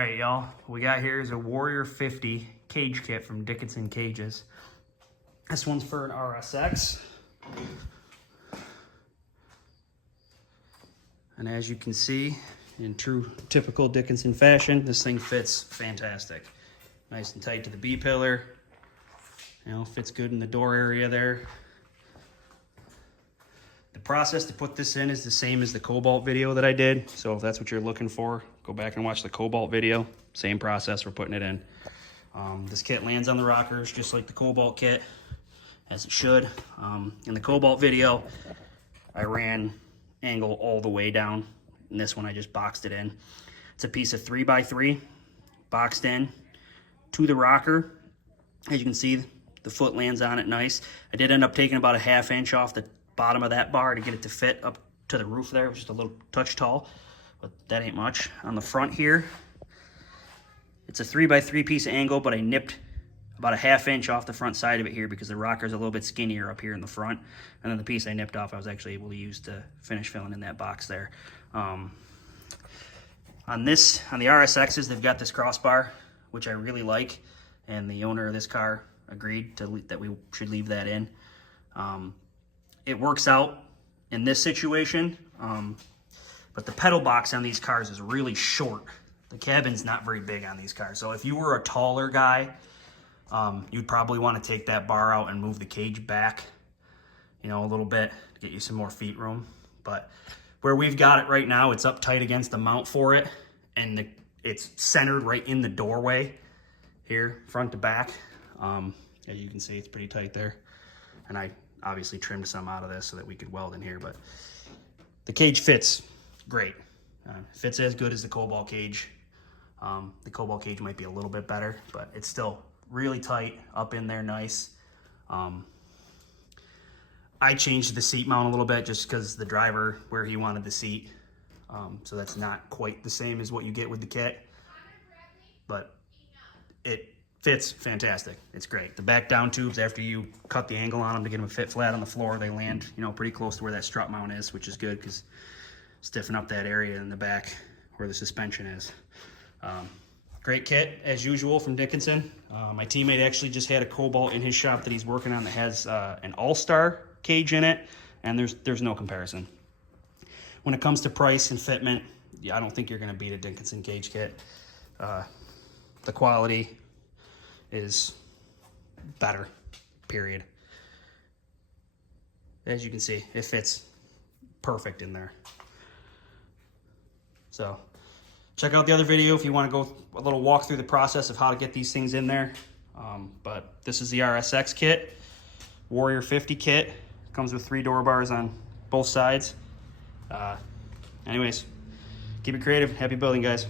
right, y'all. What we got here is a Warrior 50 cage kit from Dickinson Cages. This one's for an RSX. And as you can see, in true typical Dickinson fashion, this thing fits fantastic. Nice and tight to the B-pillar. You know, fits good in the door area there. The process to put this in is the same as the Cobalt video that I did. So if that's what you're looking for, go back and watch the Cobalt video. Same process, we're putting it in. This kit lands on the rockers just like the Cobalt kit, as it should. In the Cobalt video, I ran angle all the way down. In this one, I just boxed it in. It's a piece of 3x3, boxed in to the rocker. As you can see, the foot lands on it nice. I did end up taking about a 1/2 inch off the bottom of that bar to get it to fit up to the roof there. It was just a little touch tall, but that ain't much. On the front here, it's a 3x3 piece of angle, but I nipped about a 1/2 inch off the front side of it here because the rocker's a little bit skinnier up here in the front. And then the piece I nipped off, I was actually able to use to finish filling in that box there. On the RSXs, they've got this crossbar, which I really like, and the owner of this car agreed that we should leave that in. It works out in this situation, but the pedal box on these cars is really short. The cabin's not very big on these cars. So if you were a taller guy, you'd probably want to take that bar out and move the cage back, you know, a little bit to get you some more feet room. But where we've got it right now, it's up tight against the mount for it, and it's centered right in the doorway here, front to back. As you can see, it's pretty tight there. And I obviously trimmed some out of this so that we could weld in here, but the cage fits great. Fits as good as the Cobalt cage. The Cobalt cage might be a little bit better, but it's still really tight up in there, nice. I changed the seat mount a little bit just because the driver, where he wanted the seat. So that's not quite the same as what you get with the kit, but it fits fantastic. It's great. The back down tubes, after you cut the angle on them to get them to fit flat on the floor, they land, you know, pretty close to where that strut mount is, which is good because stiffen up that area in the back where the suspension is. Great kit as usual from Dickinson. My teammate actually just had a Cobalt in his shop that he's working on that has an All-Star cage in it, and there's no comparison. When it comes to price and fitment, yeah, I don't think you're going to beat a Dickinson cage kit. The quality is better, period. As you can see, it fits perfect in there. So check out the other video if you want to go a little walk through the process of how to get these things in there. But this is the RSX kit, Warrior 50 kit. Comes with 3 door bars on both sides. Anyways, keep it creative. Happy building, guys.